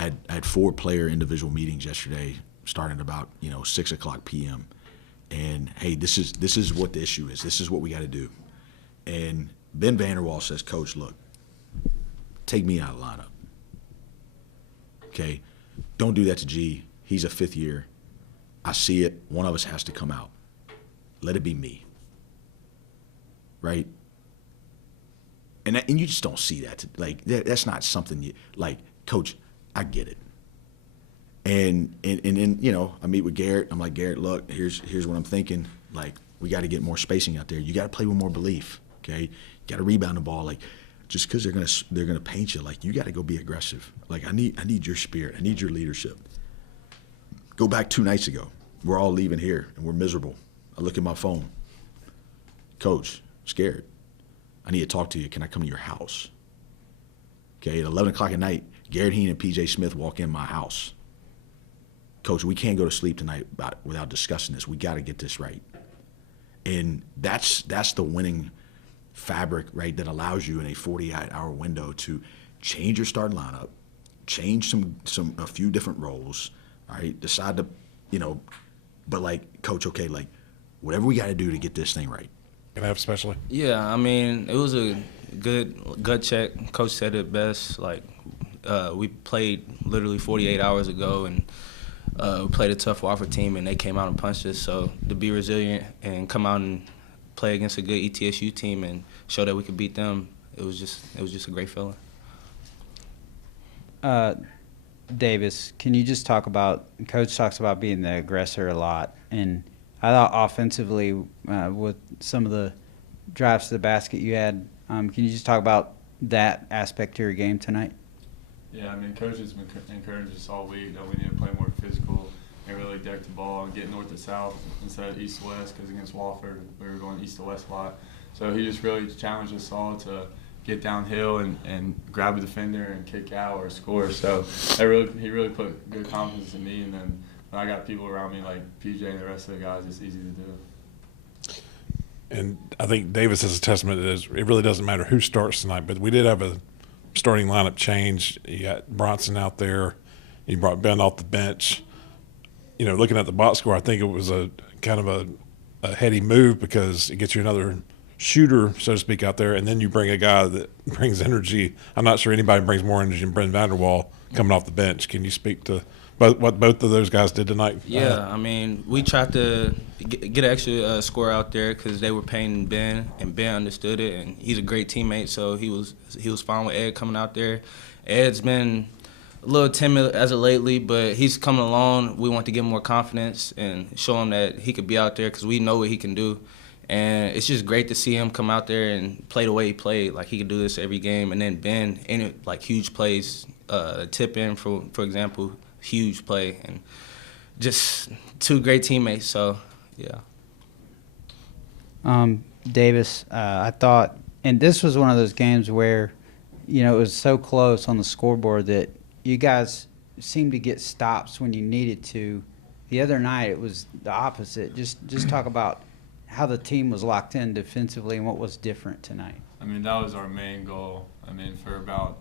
I had 4 player individual meetings yesterday, starting about 6:00 p.m. And hey, this is what the issue is. This is what we got to do. And Ben Vanderwall says, Coach, look, take me out of the lineup. Okay, don't do that to G. He's a 5th year. I see it. One of us has to come out. Let it be me. Right? And you just don't see that. That's not something you like. Coach, I get it. And then I meet with Garrett. I'm like, Garrett, look, here's what I'm thinking. Like, we got to get more spacing out there. You got to play with more belief. Okay, you got to rebound the ball. Like, just because they're gonna paint you, like, you got to go be aggressive. Like, I need your spirit. I need your leadership. Go back 2 nights ago. We're all leaving here and we're miserable. I look at my phone. Coach, scared. I need to talk to you. Can I come to your house? Okay, at 11 o'clock at night, Garrett Heen and P.J. Smith walk in my house. Coach, we can't go to sleep tonight without discussing this. We got to get this right. And that's the winning fabric, right, that allows you in a 48-hour window to change your starting lineup, change a few different roles, all right, decide to, but like, Coach, okay, like, whatever we got to do to get this thing right. Can I have especially? Yeah, I mean, it was a good gut check. Coach said it best. Like, we played literally 48 hours ago, and we played a tough Wofford team, and they came out and punched us. So to be resilient and come out and play against a good ETSU team and show that we could beat them, it was just a great feeling. Davis, can you just talk about, Coach talks about being the aggressor a lot, and I thought offensively with some of the drives to the basket you had, can you just talk about that aspect to your game tonight? Yeah, I mean, Coach has been encouraging us all week that we need to play more physical and really deck the ball and get north to south instead of east to west, because against Wofford we were going east to west a lot. So he just really challenged us all to get downhill and grab a defender and kick out or score. So he really put good confidence in me, and then when I got people around me like PJ and the rest of the guys, it's easy to do. And I think Davis is a testament that it really doesn't matter who starts tonight, but we did have a starting lineup change. You got Bronson out there. You brought Ben off the bench. Looking at the box score, I think it was a kind of a heady move because it gets you another shooter, so to speak, out there, and then you bring a guy that brings energy. I'm not sure anybody brings more energy than Ben Vanderwall coming off the bench. Can you speak to what both of those guys did tonight? Yeah, I mean, we tried to get an extra score out there because they were paying Ben, and Ben understood it, and he's a great teammate, so he was fine with Ed coming out there. Ed's been a little timid as of lately, but he's coming along. We want to give him more confidence and show him that he could be out there because we know what he can do. And it's just great to see him come out there and play the way he played. Like, he could do this every game. And then Ben, in it, like, huge plays, tip in, for example, huge play. And just 2 great teammates, so, yeah. Davis, I thought, and this was one of those games where, it was so close on the scoreboard that you guys seemed to get stops when you needed to. The other night it was the opposite. Just talk about how the team was locked in defensively and what was different tonight. I mean, that was our main goal. I mean, for about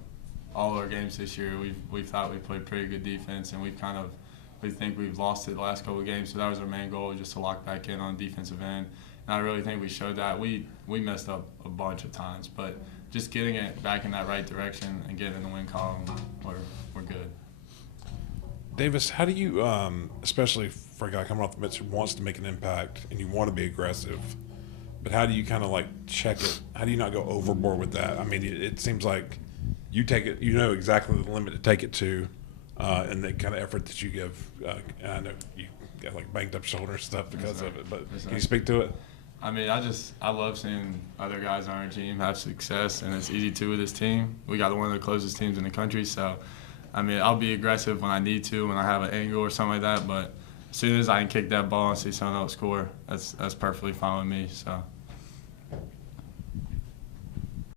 all our games this year, we thought we played pretty good defense, and we think we've lost it the last couple of games. So that was our main goal, just to lock back in on the defensive end. And I really think we showed that. We messed up a bunch of times, but just getting it back in that right direction and getting in the win column, we're good. Davis, how do you, especially for a guy coming off the bench who wants to make an impact and you want to be aggressive, but how do you kind of like check it? How do you not go overboard with that? I mean, it seems like you take it, exactly the limit to take it to, and the kind of effort that you give. I know you got like banged up shoulder and stuff because of it, but can you speak to it? I mean, I love seeing other guys on our team have success, and it's easy to with this team. We got one of the closest teams in the country, so I mean, I'll be aggressive when I need to, when I have an angle or something like that. But as soon as I can kick that ball and see someone else score, that's perfectly fine with me. So